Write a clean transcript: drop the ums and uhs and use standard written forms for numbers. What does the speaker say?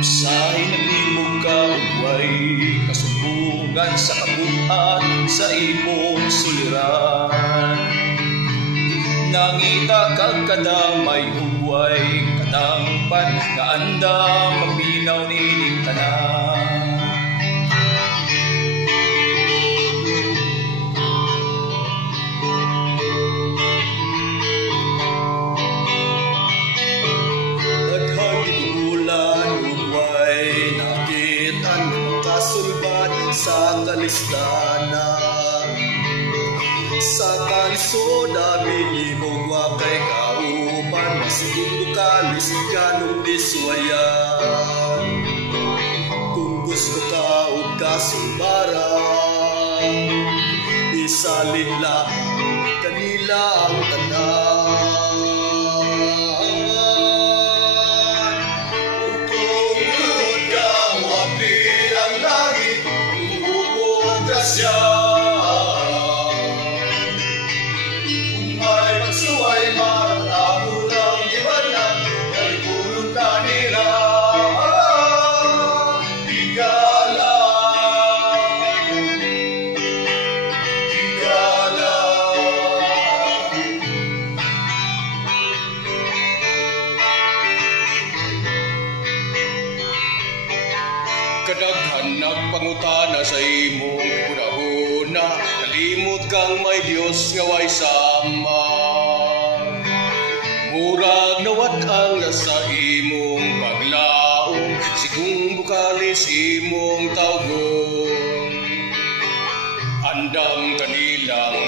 Usahay naglimog ka ugway, kasumpungan sa kabuhat sa imong suliran. Nangita kag kadamay ugway, kadangpan nga andam maminaw nining tanan. Sa kalistanan sa kansod minimong wakay kauban masigong bukalis ganong diswayan. Kung gusto ka o kasubaran, isalin lang kanila ang tanan. Kung may magsuway man ako ng iwanan, ay pulong kanila higala. Kadaghan nagpangutana sa imong una-una, nalimot kang may Dios nga way sama. Murag nawat-ang sa imong paglaong, sigong bukalis imong tawgon. Andam kanilang